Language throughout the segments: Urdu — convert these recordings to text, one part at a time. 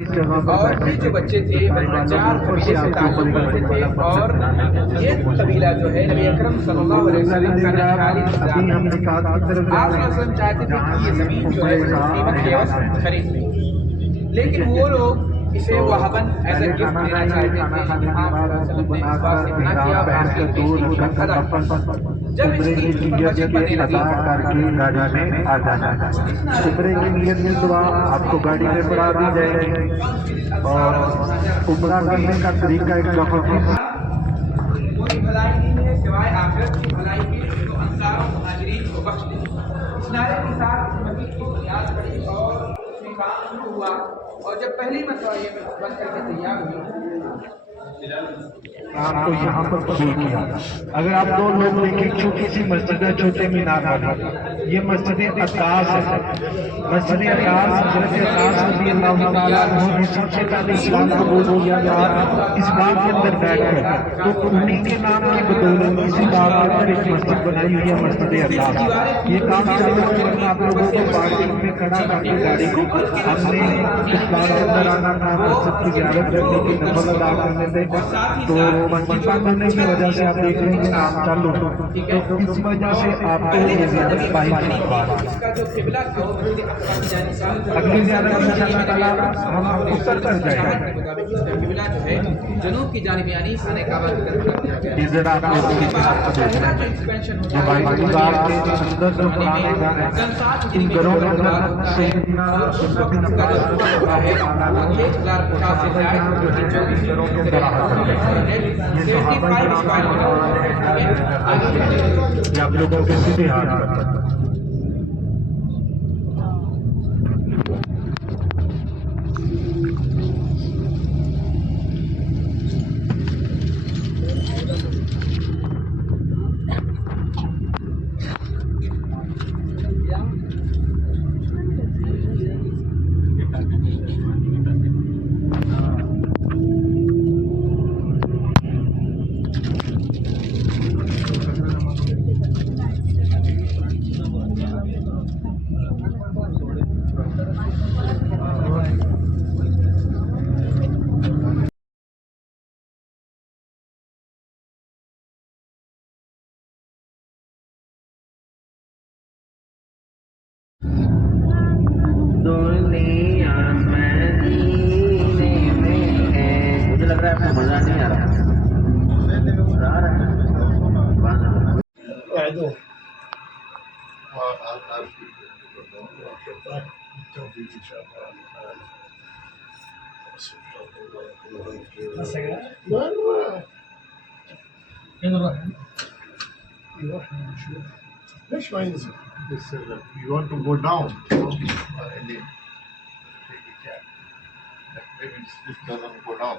اور یہ جو بچے تھے وہ 4 قبیلے سے تعلق رکھتے تھے اور یہ قبیلہ جو ہے نبی اکرم صلی اللہ علیہ وسلم کا نکالی نظام آپ صلی اللہ علیہ وسلم چاہتے تھے کہ یہ زمین جو ہے قیمت کے عوض خرید لیں، لیکن وہ لوگ اسے وہبن ایز اے گفٹ دینا چاہتے تھے۔ امام صلی اللہ علیہ وسلم نے اس بات سے منع کیا اور آخر میں اس کی قیمت ادا کی۔ جب اس کی بچت بننے لگی عمرے کی نیت میں دعا آپ کو گاڑی میں پڑھا دی جائے گی اور عمرہ کرنے کا طریقہ ایک دفعہ کوئی بھلائی نہیں ہے سوائے آخرت کی بھلائی کے جو انصار و مہاجرین کو بخش دے۔ اس نعرے کے ساتھ اس مسجد کو بنیاد پڑی اور اس میں کام شروع ہوا، اور جب پہلی مرتبہ یہ بن کر کے تیار ہوئی آپ کو یہاں پر قبول کیا۔ اگر آپ 2 لوگ دیکھیں چھوٹی سی مسجد ہے، چھوٹے مینار والی، یہ مسجد عطاس ہے۔ مسجد عطاس حضرت عطاس رضی اللہ تعالیٰ عنہ نے سب سے پہلے اسلام قبول کیا تھا اس باغ کے اندر بیٹھ کر، تو انہیں کے نام کی بدولت اسی باغ کے اندر ایک مسجد بنائی ہوئی ہے، مسجد عطاس۔ یہ کام چالو کرنے میں آپ لوگوں کو پارکنگ میں کھڑا کر کے گاڑی کو ہم نے اس باغ کے اندر آنا تھا، مسجد کی زیارت کرنے کی، نفل ادا کرنے تھے، تو مسجد بننے کی وجہ سے آپ دیکھ رہے ہیں کام چالو، تو اس وجہ سے آپ کو یہ زیارت باہر نہیں ہوا۔ اس کا جو قبلہ تھا وہ مسجد اقصی کی جانب سے، اگلی زیارت انشاءاللہ تعالیٰ ہم اتر کر جائیں گے۔ قبلہ جو ہے جنوب کی جانب یعنی خانہ کعبہ کی طرف کر دیا گیا۔ یہ ذرا آپ لوگوں کی طرف سے دیکھ رہے ہیں، یہ بھائی دیوار کے اندر جو پرانے گھر ہیں، ان گھروں کے اندر سیدنا نبی عباس ہے وہ 1050 سے زائد جو ہے گھروں کے اندر آتا ہے۔ یہ صحابہ کرام یہ آپ لوگوں کے سیدھے ہاتھ رکھتا ہے۔ مجھے لگ رہا ہے آپ کو مزہ نہیں آ رہا۔ Which one is this? You want to go down? Maybe this doesn't go down.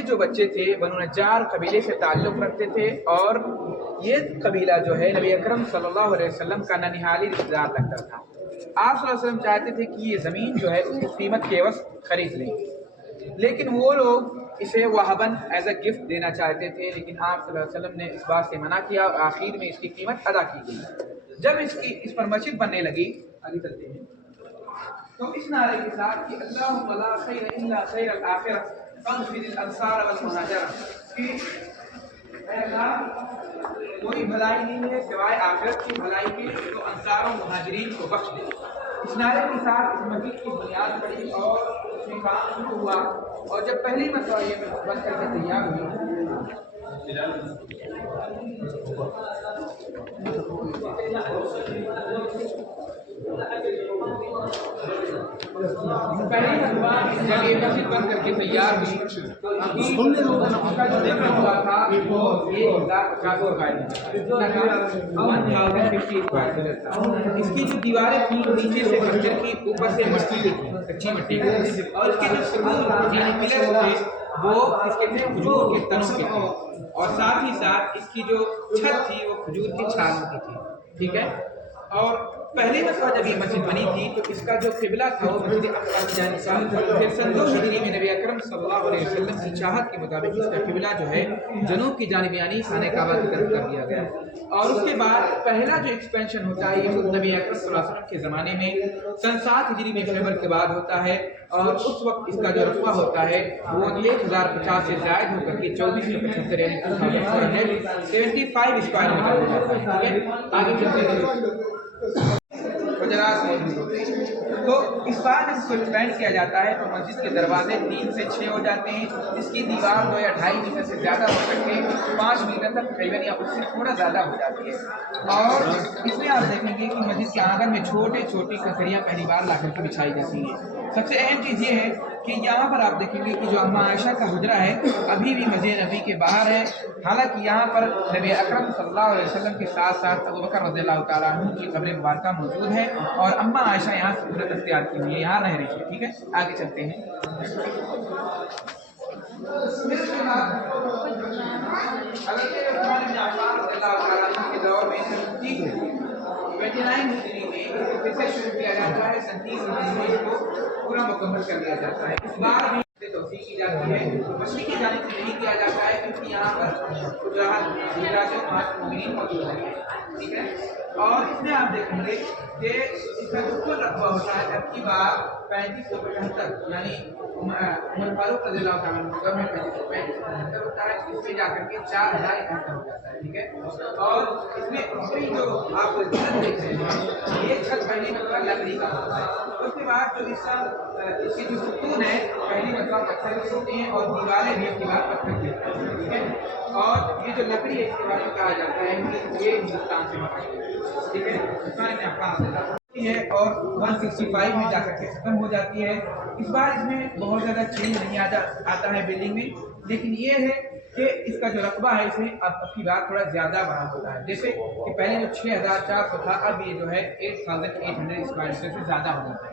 یہ جو بچے تھے بنو نجار قبیلے سے تعلق رکھتے تھے اور یہ قبیلہ جو ہے نبی اکرم صلی اللہ علیہ وسلم کا ننہالی رشتہ دار لگتا تھا۔ آپ صلی اللہ علیہ وسلم چاہتے تھے کہ یہ زمین جو ہے اس کی قیمت کے عوض خرید لیں، لیکن وہ لوگ اسے وہبن ایز اے گفٹ دینا چاہتے تھے، لیکن آپ صلی اللہ علیہ وسلم نے اس بات سے منع کیا اور آخر میں اس کی قیمت ادا کی گئی۔ جب اس پر مسجد بننے لگی، آگے چلتے ہیں، تو اس نعرے کے ساتھ کہ اللہم لا خیر الا خیر الآخرہ فاغفر الانصار والمہاجرہ، کہ اے اللہ کوئی بھلائی نہیں ہے سوائے آخرت کی بھلائی کے، تو انصار و مہاجرین کو بخش دے۔ اس نعرے کے ساتھ اس مسجد کی بنیاد پڑی اور اس میں کام شروع ہوا، اور جب پہلی مرتبہ یہ بن کر کے تیار ہوئی، پہلی مرتبہ جب یہ مسجد بن کر کے تیار ہوئی تو اس کا جو ذکر ہوا تھا وہ 1050 تھا۔ اس کی جو دیواریں تھیں نیچے سے پتھر کی، اوپر سے مٹی کی تھی، کچی مٹی کی، اور اس کے جو ستون یعنی پلر تھے وہ اس کے تھے کھجور کے تنوں کے تھے، اور ساتھ ہی ساتھ اس کی جو چھت تھی وہ کھجور کی چھالوں کی تھی، ٹھیک ہے۔ اور پہلی مرتبہ جب یہ مسجد بنی تھی تو اس کا جو قبلہ تھا وہ مسجد اقصی کی جانب تھا۔ پھر سن 2 ہجری میں نبی اکرم صلی اللہ علیہ وسلم کی چاہت کے مطابق اس کا قبلہ جو ہے جنوب کی جانب یعنی خانہ کعبہ کی طرف کر دیا گیا، اور اس کے بعد پہلا جو ایکسپینشن ہوتا ہے یہ نبی اکرم صلی اللہ علیہ وسلم کے زمانے میں سن 7 ہجری میں خیبر کے بعد ہوتا ہے، اور اس وقت اس کا جو رقبہ ہوتا ہے وہ 1050 سے زائد ہو کر کے 2475 یعنی 2475 اسکوائر میٹر ہو جاتا ہے، ٹھیک ہے۔ آگے چلتے ہیں تو اس بار جب اس کو ایکسپینڈ کیا جاتا ہے تو مسجد کے دروازے 3 سے 6 ہو جاتے ہیں، اس کی دیوار 2 یا 2.5 میٹر سے زیادہ ہو کر کے 5 میٹر تک تقریباً یا اس سے تھوڑا زیادہ ہو جاتی ہے، اور اس میں آپ دیکھیں گے کہ مسجد کے آنگن میں چھوٹی چھوٹی کنکریاں پہلی بار لا کر کے بچھائی جاتی ہیں۔ سب سے اہم چیز یہ ہے کہ یہاں پر آپ دیکھیں گے کہ جو اماں عائشہ کا حجرہ ہے ابھی بھی مسجد نبی کے باہر ہے، حالانکہ یہاں پر نبی اکرم صلی اللہ علیہ وسلم کے ساتھ ساتھ ابوبکر رضی اللہ تعالیٰ عنہ کی قبر مبارکہ موجود ہے، اور اماں عائشہ یہاں سے سہولت اختیار کی ہوئی ہے، یہاں رہ رہی ہے، ٹھیک ہے۔ آگے چلتے ہیں۔ حضرت عثمان بن عفان رضی اللہ تعالیٰ عنہ کے دور میں 29 ہجری میں پھر سے شروع کیا جاتا ہے، 37 ہجری میں اس کو پورا مکمل کر لیا جاتا ہے۔ اس بار بھی توسیع کی جاتی ہے، مشرقی جانب سے نہیں کیا جاتا ہے کیونکہ یہاں پر مومنین موجود ہیں، ٹھیک ہے۔ اور اس میں آپ دیکھیں گے کہ اس کا جو کل رقبہ ہوتا ہے اب کی بار 3575 یعنی عمر فاروق رضی اللہ تعالیٰ عنہ میں 3575 ہوتا ہے، اس میں جا کر کے 4071 ہو جاتا ہے، ٹھیک ہے۔ اور اس میں اوپری جو آپ چھت دیکھ رہے ہیں یہ چھت پہلی مرتبہ لکڑی کا ہوتا ہے، اس کے بعد جو اس کی جو ستون ہے پہلی مرتبہ پتھر کے ہوتے ہیں، اور دیواریں بھی دیوار پتھر کی ہوتی ہیں، ٹھیک ہے۔ اور یہ جو لکڑی ہے اس کے بارے میں کہا جاتا ہے کہ یہ ہندوستان سے منگائی ہے، ٹھیک ہے۔ عثمان بن عفان رضی اللہ ہے اور 165 میں جا کر کے ختم ہو جاتی ہے۔ اس بار اس میں بہت زیادہ چینج نہیں آتا ہے بلڈنگ میں، لیکن یہ ہے کہ اس کا جو رقبہ ہے اس میں اب کی بار تھوڑا زیادہ بڑا ہوتا ہے، جیسے کہ پہلے جو 6400 تھا اب یہ جو ہے 8800 اسکوائر میٹر سے زیادہ ہو جاتا ہے،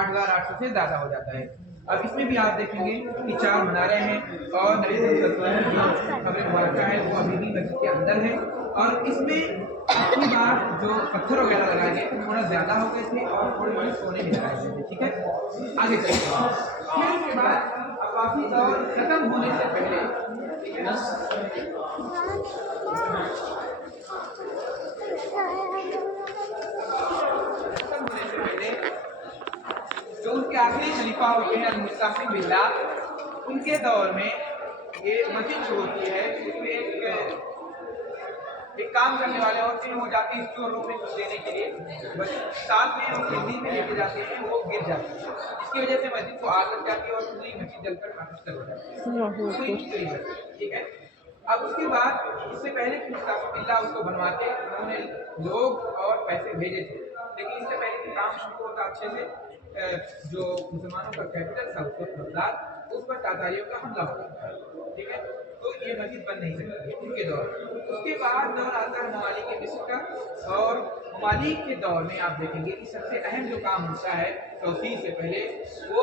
8800 سے زیادہ ہو جاتا ہے۔ اب اس میں بھی آپ دیکھیں گے کہ 4 منارے ہیں، اور نبی صلی اللہ علیہ وسلم کی قبر مبارکہ ہے وہ ابھی بھی مسجد کے اندر ہے، اور اس میں اپنی بار جو پتھر وغیرہ لگائے گئے تھے تھوڑا زیادہ ہو گئے تھے اور تھوڑے بڑے سونے میں لگائے گئے تھے، ٹھیک ہے۔ آگے چلتے ہیں۔ پھر اس کے بعد عباسی دور ختم ہونے سے پہلے، ٹھیک ہے، ختم ہونے سے پہلے جو ان کے آخری خلیفہ ہوتے ہیں المستعصم باللہ، ان کے دور میں یہ مسجد جو ہوتی ہے اس میں ایک کام کرنے والے ہوتے ہیں، وہ جاتے ہیں اسٹور روم میں کچھ لینے کے لیے، بس ساتھ میں وہ کینٹین میں لے کے جاتے ہیں، وہ گر جاتے ہیں، اس کی وجہ سے مسجد کو آگ لگ جاتی ہے اور پوری مسجد جل کر خاکستر ہو جاتی ہے، ٹھیک ہے۔ اب اس کے بعد اس سے پہلے کہ مستعصم باللہ اس کو بنواتے انہوں نے لوگ اور پیسے بھیجے تھے، لیکن اس سے پہلے کہ کام شروع ہوتا اچھے سے جو مسلمانوں کا کیپٹل تھا بغداد، اس پر تاتاریوں کا حملہ ہوتا ہے، ٹھیک ہے، تو یہ مسجد بن نہیں سکتی ہے ان کے دور میں۔ اس کے بعد دور آتا ہے ممالک مصر کا، اور ممالک کے دور میں آپ دیکھیں گے کہ سب سے اہم جو کام ہوتا ہے توسیع سے پہلے وہ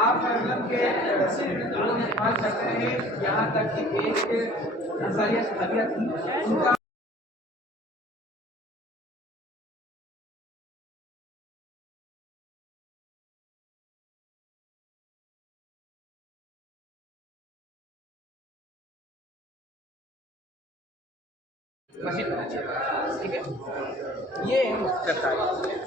آپ وسلم کے استعمال کرتے رہے یہاں تک کہ ایک انصاریہ صحابیہ تھی، ان کا مسجد بنا چاہیے. ٹھیک ہے، یہ ہے مختصر تاریخ.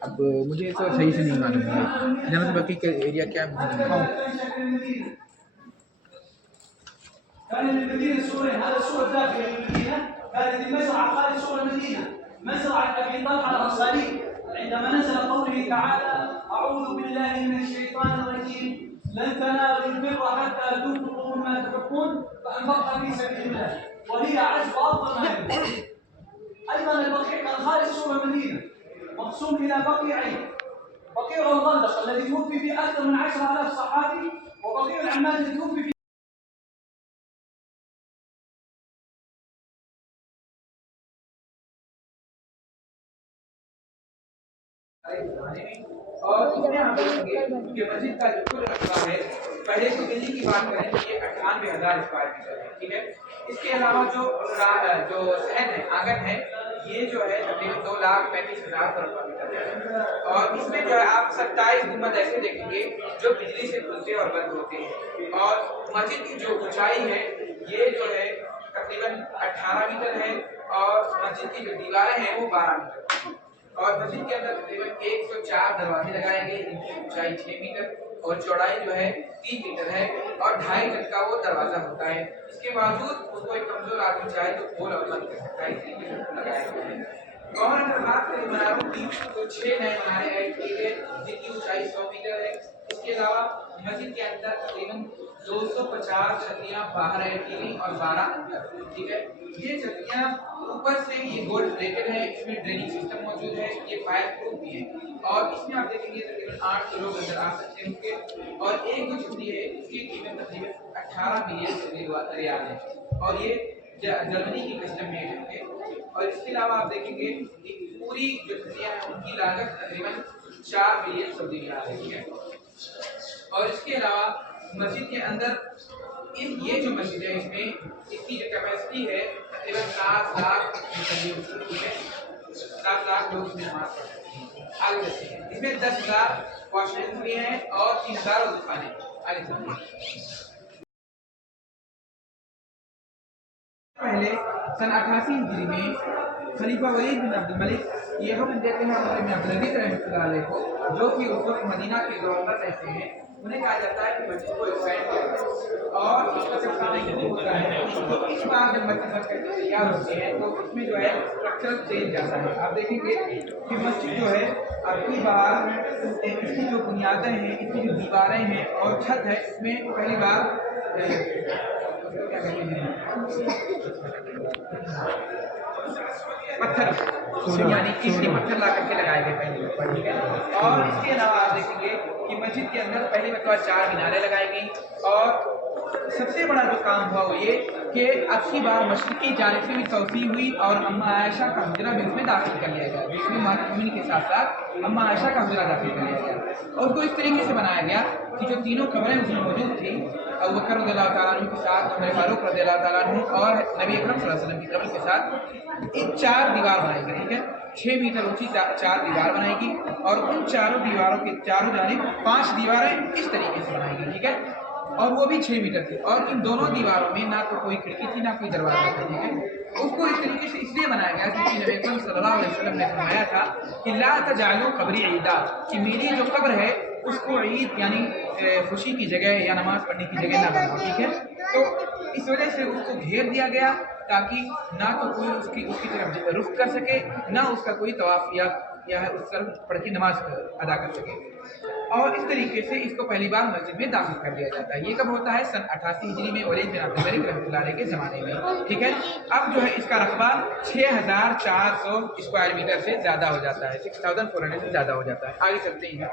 اب مجھے تو صحیح سے نہیں معلوم ہے جنت بقی کا ایریا کیا ہے. كان المدينة السورية، هذا السور داخل المدينة، هذه المزرعة خارج سور المدينة، مزرعة أبي طلحة الأنصاري. عندما نزل قوله تعالى: أعوذ بالله من الشيطان الرجيم، لن تنالوا البر حتى تنفقوا مما تحبون، فأنفقها في سبيل الله، وهي عشر أفضل ما يكون. أيضا البقيع كان خارج سور المدينة، مقسوم إلى بقيعين: بقيع الغندق الذي توفي فيه أكثر من 10,000 صحابي، وبقيع العمال الذي توفي فيه اور اس میں آپ دیکھیں گے کہ مسجد کا جو کل رقبہ ہے، پہلے تو دلی کی بات کریں تو یہ 98,000 اسکوائر میٹر ہے. ٹھیک ہے، اس کے علاوہ جو صحن ہے، آنگن ہے، یہ جو ہے تقریباً 2,35,000 رقبہ میٹر ہے. اور اس میں جو ہے آپ 27 گنبد ایسے دیکھیں گے جو بجلی سے کھلتے اور بند ہوتے ہیں. اور مسجد کی جو اونچائی ہے یہ جو ہے تقریباً 18 میٹر ہے، اور مسجد کی جو دیواریں ہیں وہ 12 میٹر ہیں. اور مسجد کے اندر تقریباً 104 دروازے لگائے گئے، ان کی اونچائی 6 میٹر اور چوڑائی جو ہے 3 میٹر ہے، اور 2.5 گز کا وہ دروازہ ہوتا ہے. اس کے باوجود اس کو ایک کمزور آدمی چاہے تو کھول اور بند کر سکتا ہے، اس لیے لگائے گئے ہیں. اور اگر بات کریں مناروں کی تو 6 نئے منارے ایڈ کیے گئے جن کی اونچائی 100 میٹر ہے. اس کے علاوہ مسجد کے اندر تقریباً 250 چھتریاں باہر ایڈ کی گئی اور 12 اندر. ٹھیک ہے، یہ چھتریاں اوپر سے یہ گولڈ پلیٹڈ ہے، اس میں ڈریننگ سسٹم موجود ہے، یہ فائر پروف بھی ہے. اور اس میں آپ دیکھیں گے تقریباً 8 کلو اندر آ سکتے ہیں کے. اور ایک جو چھتری ہے اس کی قیمت تقریباً 18 ملین ریال ہے، اور یہ جرمنی کی کسٹم میڈ ہے. اور اس کے علاوہ آپ دیکھیں گے کہ پوری جو چھتریاں ہیں ان کی لاگت تقریباً 4 ملین سعودی ریال ہے. اور اس کے علاوہ مسجد کے اندر یہ جو مسجد ہے اس میں اس کی جو کیپیسٹی ہے تقریباً 7 لاکھ ہے. 7 لاکھ لوگ اس میں نماز پڑھ سکتے ہیں. آگے چلتے ہیں، اس میں 10,000 واش روم بھی ہیں اور 3,000 وضو خانے. آگے چلتے ہیں. پہلے سن 88 ہجری میں خلیفہ ولید بن عبد الملک یہ حکم دیتے ہیں عمر بن عبد العزیز رحمۃ اللہ علیہ کو، جو کہ اس وقت مدینہ کے گورنر رہتے ہیں. انہیں کہا جاتا ہے کہ مسجد کو ایکسپینڈ کریں، اور اس کا جب کام شروع ہوتا ہے تو اس بار جب مسجد بن کر کے تیار ہوتی ہے تو اس میں جو ہے اسٹرکچرل چینج آتا ہے. آپ دیکھیں گے کہ مسجد جو ہے اب کی بار اس کی جو بنیادیں ہیں، اس کی جو دیواریں ہیں اور چھت ہے، اس میں پہلی بار کیا کہتے ہیں پتھر، یعنی قیمتی پتھر لا کر کے لگائے گئے پہلی مرتبہ. ٹھیک ہے، اور اس کے علاوہ آپ دیکھیں گے کہ مسجد کے اندر پہلی مرتبہ 4 میناریں لگائی گئیں. اور سب سے بڑا جو کام ہوا وہ یہ کہ اب کی بار مشرقی جانب سے بھی توسیع ہوئی اور اماں عائشہ کا حجرہ بھی اس میں داخل کر لیا گیا، جس میں مہاجرین کے ساتھ ساتھ اماں عائشہ کا حجرہ داخل کر لیا گیا. اور اس کو اس طریقے سے بنایا گیا کہ جو تینوں قبریں اس میں موجود تھیں، ابوبکر رضی اللہ تعالیٰ عنہ کے ساتھ عمر فاروق رضی اللہ تعالیٰ عنہ اور نبی اکرم صلی اللہ علیہ وسلم کی قبر کے ساتھ ایک 4 دیوار بنائی گئی. ٹھیک ہے، 6 میٹر اونچی 4 دیوار بنائی گئی، اور ان چاروں دیواروں کے چاروں جانب 5 دیواریں اس طریقے سے بنائی گئی. ٹھیک ہے، اور وہ بھی 6 میٹر تھی، اور ان دونوں دیواروں میں نہ تو کوئی کھڑکی تھی نہ کوئی دروازہ تھا. ٹھیک ہے، اس کو اس طریقے سے اس لیے بنایا گیا کیونکہ نبی اکرم صلی اللہ علیہ وسلم نے فرمایا تھا کہ لا تجعلوا قبری عیدا، کہ میری جو قبر ہے اس کو عید یعنی خوشی کی جگہ یا نماز پڑھنے کی جگہ نہ بناؤ. ٹھیک ہے، تو اس وجہ سے اس کو گھیر دیا گیا تاکہ نہ تو کوئی اس کی طرف رخ کر سکے، نہ اس کا کوئی طواف یا اس طرف پڑھ کے نماز ادا کر سکے. اور اس طریقے سے اس کو پہلی بار مسجد میں داخل کر دیا جاتا ہے. یہ کب ہوتا ہے؟ سن 88 ہجری میں ولید بن عبد الملک رحمۃ اللہ علیہ کے زمانے میں. ٹھیک ہے، اب جو ہے اس کا رقبہ 6,400 اسکوائر میٹر سے زیادہ ہو جاتا ہے، 6,400 سے زیادہ ہو جاتا ہے. آگے چلتے ہیں.